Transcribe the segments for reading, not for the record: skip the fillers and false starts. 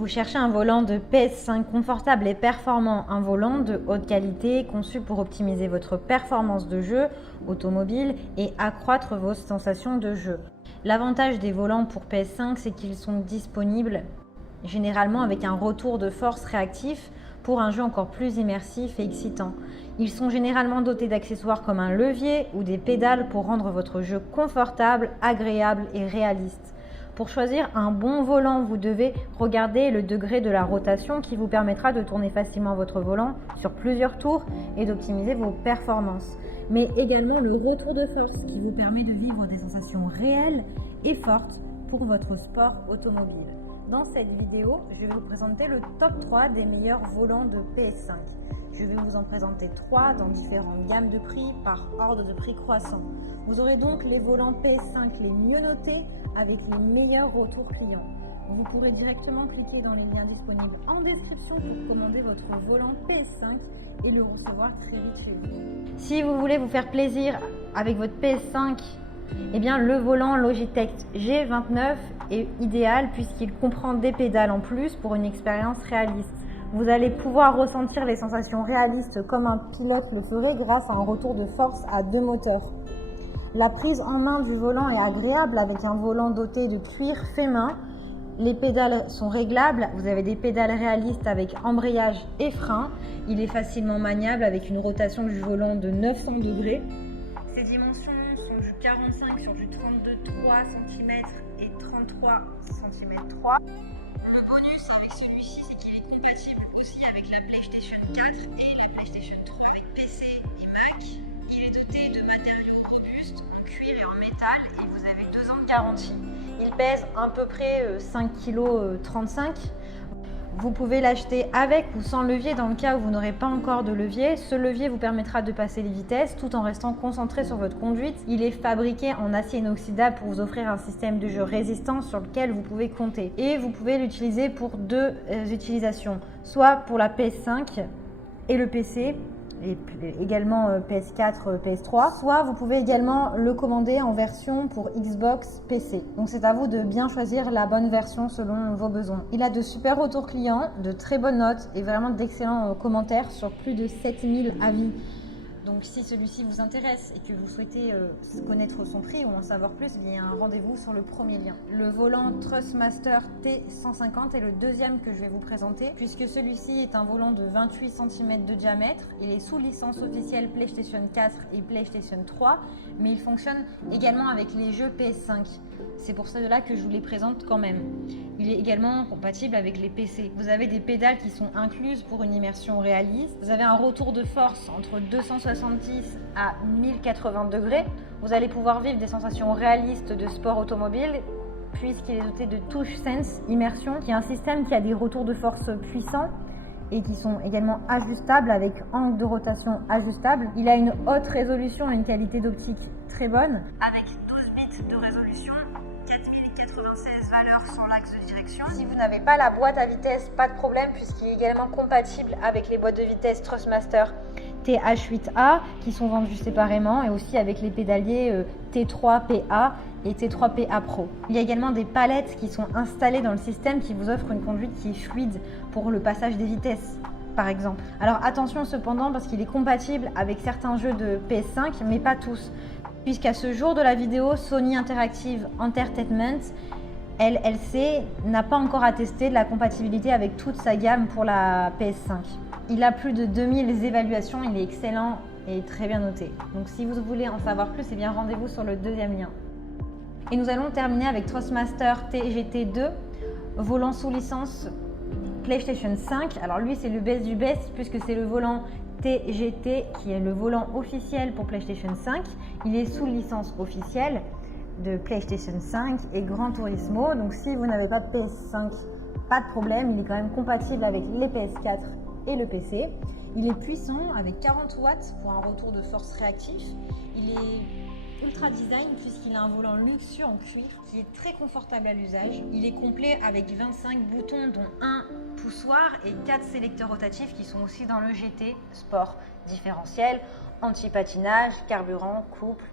Vous cherchez un volant de PS5 confortable et performant, un volant de haute qualité conçu pour optimiser votre performance de jeu automobile et accroître vos sensations de jeu. L'avantage des volants pour PS5, c'est qu'ils sont disponibles généralement avec un retour de force réactif pour un jeu encore plus immersif et excitant. Ils sont généralement dotés d'accessoires comme un levier ou des pédales pour rendre votre jeu confortable, agréable et réaliste. Pour choisir un bon volant, vous devez regarder le degré de la rotation qui vous permettra de tourner facilement votre volant sur plusieurs tours et d'optimiser vos performances. Mais également le retour de force qui vous permet de vivre des sensations réelles et fortes pour votre sport automobile. Dans cette vidéo, je vais vous présenter le top 3 des meilleurs volants de PS5. Je vais vous en présenter 3 dans différentes gammes de prix par ordre de prix croissant. Vous aurez donc les volants PS5 les mieux notés avec les meilleurs retours clients. Vous pourrez directement cliquer dans les liens disponibles en description pour commander votre volant PS5 et le recevoir très vite chez vous. Si vous voulez vous faire plaisir avec votre PS5, eh bien, le volant Logitech G29 est idéal puisqu'il comprend des pédales en plus pour une expérience réaliste. Vous allez pouvoir ressentir les sensations réalistes comme un pilote le ferait grâce à un retour de force à 2 moteurs. La prise en main du volant est agréable avec un volant doté de cuir fait main. Les pédales sont réglables, vous avez des pédales réalistes avec embrayage et frein. Il est facilement maniable avec une rotation du volant de 900 degrés. Ses dimensions sont du 45 sur du 32,3 cm et 33 cm 3. Le bonus avec celui-ci, c'est qu'il est compatible aussi avec la PlayStation 4 et la PlayStation 3 avec PC et Mac. Il est doté de matériaux robustes en cuir et en métal et vous avez 2 ans de garantie. Il pèse à peu près 5,35 kg. Vous pouvez l'acheter avec ou sans levier dans le cas où vous n'aurez pas encore de levier. Ce levier vous permettra de passer les vitesses tout en restant concentré sur votre conduite. Il est fabriqué en acier inoxydable pour vous offrir un système de jeu résistant sur lequel vous pouvez compter. Et vous pouvez l'utiliser pour 2 utilisations, soit pour la PS5 et le PC, et également PS4, PS3, soit vous pouvez également le commander en version pour Xbox, PC. Donc c'est à vous de bien choisir la bonne version selon vos besoins. Il a de super retours clients, de très bonnes notes et vraiment d'excellents commentaires sur plus de 7000 avis. Donc si celui-ci vous intéresse et que vous souhaitez connaître son prix ou en savoir plus, il y a un rendez-vous sur le premier lien. Le volant Thrustmaster T150 est le deuxième que je vais vous présenter puisque celui-ci est un volant de 28 cm de diamètre. Il est sous licence officielle PlayStation 4 et PlayStation 3, mais il fonctionne également avec les jeux PS5. C'est pour cela que je vous les présente quand même. Il est également compatible avec les PC. Vous avez des pédales qui sont incluses pour une immersion réaliste. Vous avez un retour de force entre 270 à 1080 degrés. Vous allez pouvoir vivre des sensations réalistes de sport automobile puisqu'il est doté de TouchSense Immersion, qui est un système qui a des retours de force puissants et qui sont également ajustables avec angle de rotation ajustable. Il a une haute résolution et une qualité d'optique très bonne avec 12 bits de résolution, 4096 valeurs sur l'axe de direction. Si vous n'avez pas la boîte à vitesse, pas de problème puisqu'il est également compatible avec les boîtes de vitesse Thrustmaster TH8A qui sont vendues séparément et aussi avec les pédaliers T3PA et T3PA Pro. Il y a également des palettes qui sont installées dans le système qui vous offrent une conduite qui est fluide pour le passage des vitesses par exemple. Alors attention cependant parce qu'il est compatible avec certains jeux de PS5 mais pas tous, puisqu'à ce jour de la vidéo, Sony Interactive Entertainment LLC n'a pas encore attesté de la compatibilité avec toute sa gamme pour la PS5. Il a plus de 2000 évaluations, il est excellent et très bien noté. Donc si vous voulez en savoir plus, eh bien rendez-vous sur le deuxième lien. Et nous allons terminer avec Thrustmaster TGT2, volant sous licence PlayStation 5. Alors lui c'est le best du best puisque c'est le volant TGT qui est le volant officiel pour PlayStation 5. Il est sous licence officielle de PlayStation 5 et Gran Turismo. Donc si vous n'avez pas de PS5, pas de problème, il est quand même compatible avec les PS4 et le PC. Il est puissant avec 40 watts pour un retour de force réactif. Il est ultra design puisqu'il a un volant luxueux en cuir qui est très confortable à l'usage. Il est complet avec 25 boutons dont un poussoir et 4 sélecteurs rotatifs qui sont aussi dans le GT Sport. Différentiel, anti-patinage, carburant, couple.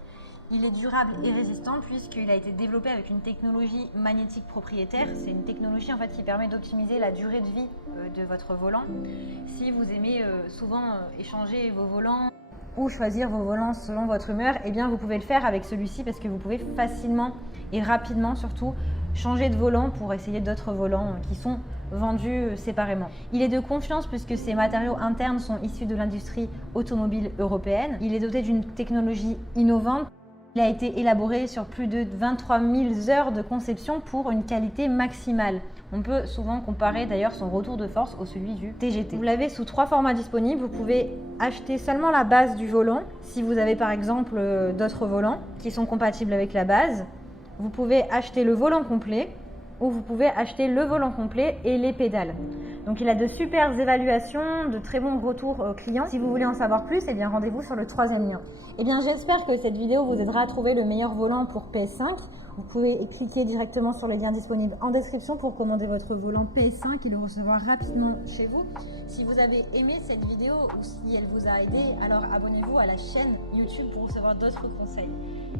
Il est durable et résistant puisqu'il a été développé avec une technologie magnétique propriétaire. C'est une technologie en fait qui permet d'optimiser la durée de vie de votre volant. Si vous aimez souvent échanger vos volants ou choisir vos volants selon votre humeur, eh bien vous pouvez le faire avec celui-ci parce que vous pouvez facilement et rapidement surtout changer de volant pour essayer d'autres volants qui sont vendus séparément. Il est de confiance puisque ses matériaux internes sont issus de l'industrie automobile européenne. Il est doté d'une technologie innovante. Il a été élaboré sur plus de 23 000 heures de conception pour une qualité maximale. On peut souvent comparer d'ailleurs son retour de force au celui du TGT. Vous l'avez sous 3 formats disponibles. Vous pouvez acheter seulement la base du volant si vous avez par exemple d'autres volants qui sont compatibles avec la base. Vous pouvez acheter le volant complet ou vous pouvez acheter le volant complet et les pédales. Donc il a de super évaluations, de très bons retours clients. Si vous voulez en savoir plus, eh bien rendez-vous sur le 3e lien. Eh bien j'espère que cette vidéo vous aidera à trouver le meilleur volant pour PS5. Vous pouvez cliquer directement sur le lien disponible en description pour commander votre volant PS5 et le recevoir rapidement chez vous. Si vous avez aimé cette vidéo ou si elle vous a aidé, alors abonnez-vous à la chaîne YouTube pour recevoir d'autres conseils.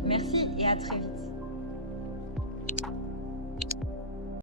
Merci et à très vite.